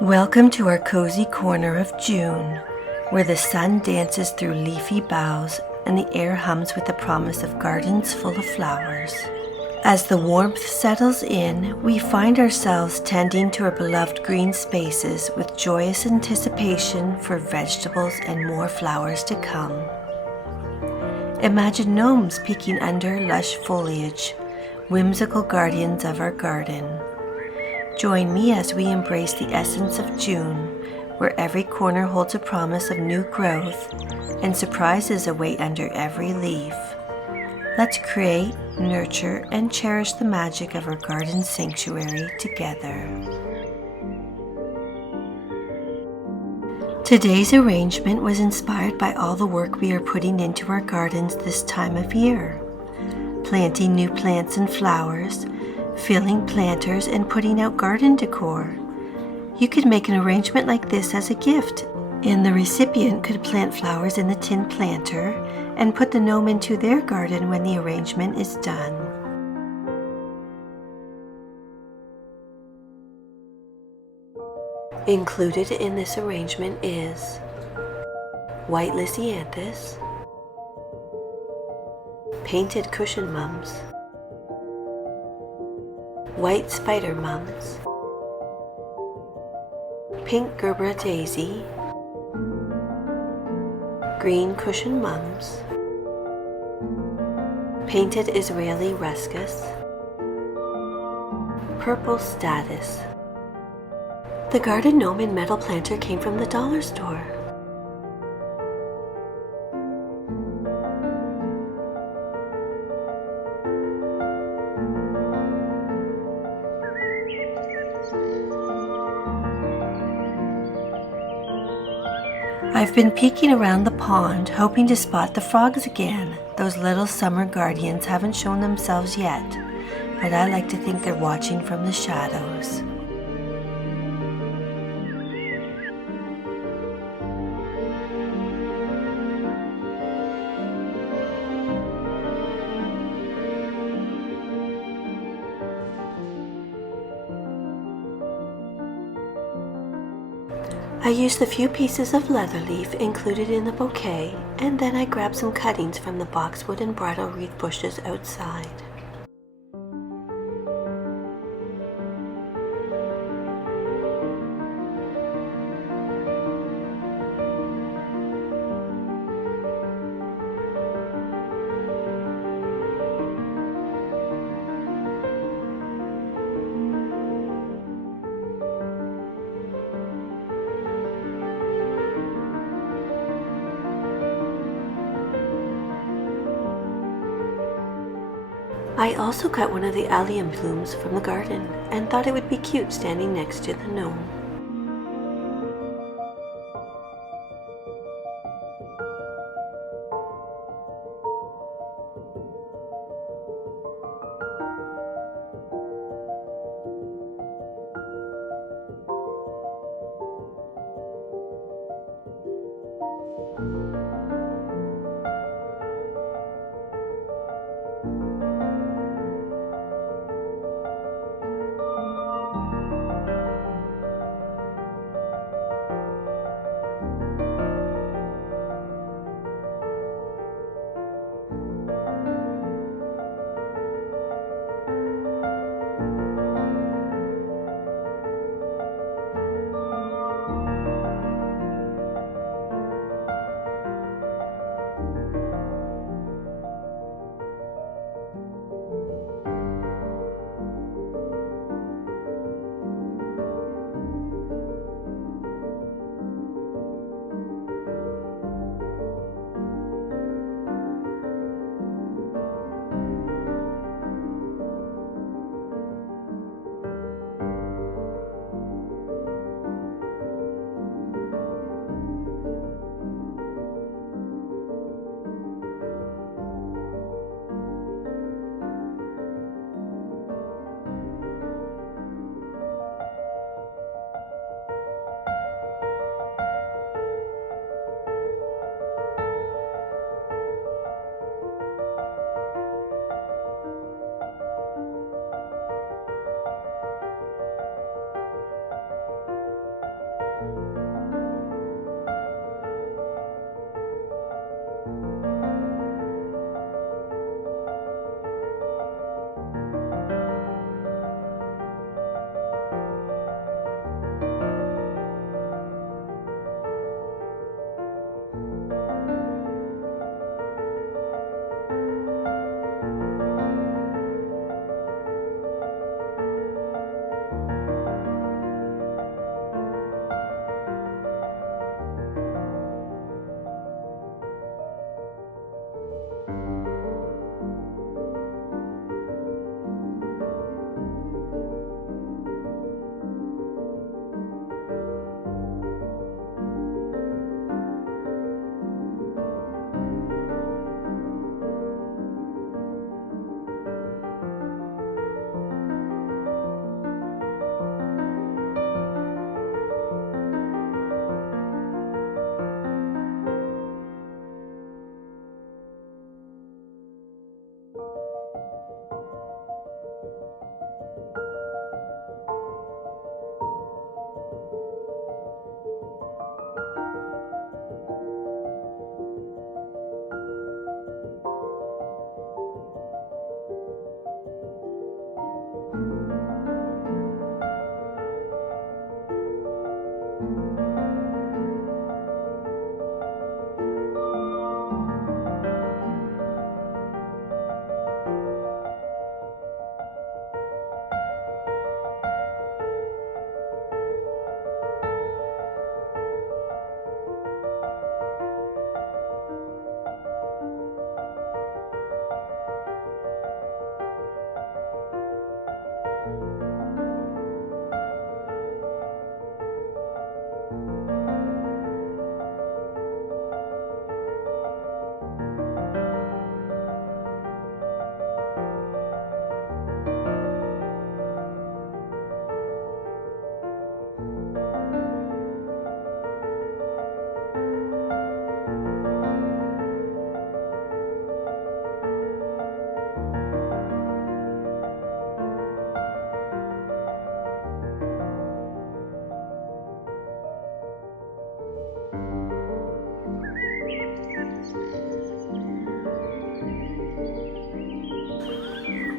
Welcome to our cozy corner of June, where the sun dances through leafy boughs and the air hums with the promise of gardens full of flowers. As the warmth settles in, we find ourselves tending to our beloved green spaces with joyous anticipation for vegetables and more flowers to come. Imagine gnomes peeking under lush foliage, whimsical guardians of our garden. Join me as we embrace the essence of June, where every corner holds a promise of new growth and surprises await under every leaf. Let's create, nurture, and cherish the magic of our garden sanctuary together. Today's arrangement was inspired by all the work we are putting into our gardens this time of year. Planting new plants and flowers, filling planters, and putting out garden decor. You could make an arrangement like this as a gift, and the recipient could plant flowers in the tin planter and put the gnome into their garden when the arrangement is done. Included in this arrangement is white Lisianthus, painted cushion mums, white spider mums, pink Gerbera daisy, green cushion mums, painted Isreali Ruscus, purple Statice. The garden gnome and metal planter came from the dollar store. I've been peeking around the pond, hoping to spot the frogs again. Those little summer guardians haven't shown themselves yet, but I like to think they're watching from the shadows. I used the few pieces of leather leaf included in the bouquet, and then I grabbed some cuttings from the boxwood and bridal wreath bushes outside. I also cut one of the allium blooms from the garden and thought it would be cute standing next to the gnome.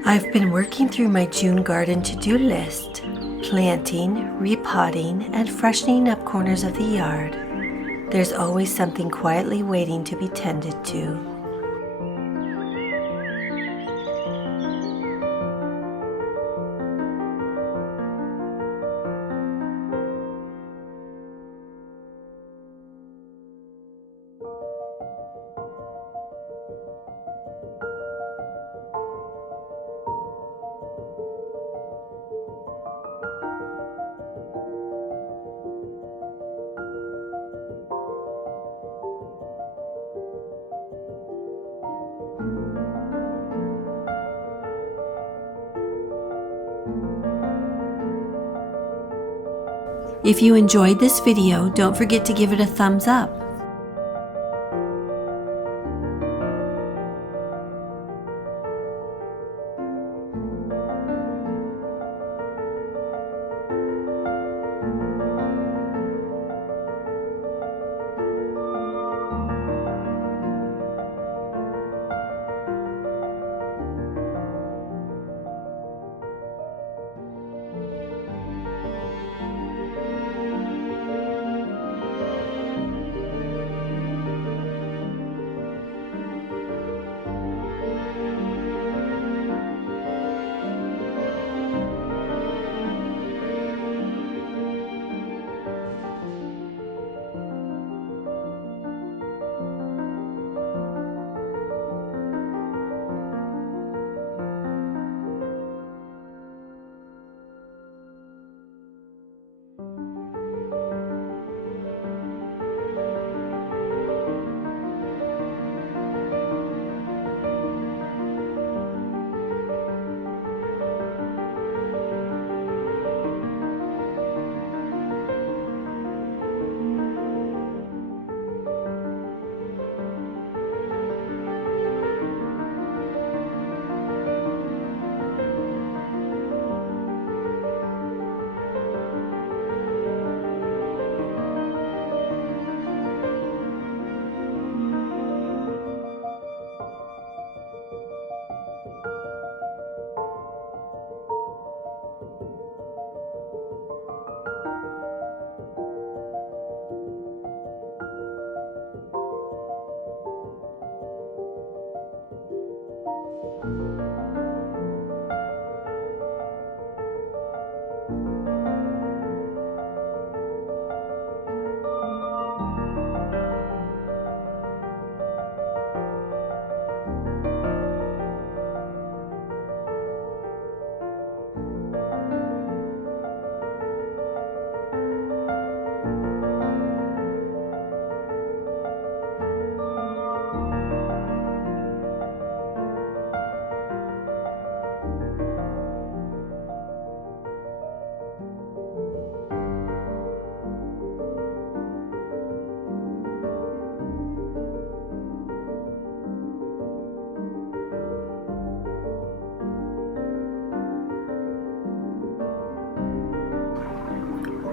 I've been working through my June garden to-do list, planting, repotting, and freshening up corners of the yard. There's always something quietly waiting to be tended to. If you enjoyed this video, don't forget to give it a thumbs up.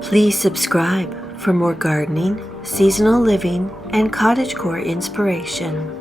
Please subscribe for more gardening, seasonal living, and cottagecore inspiration.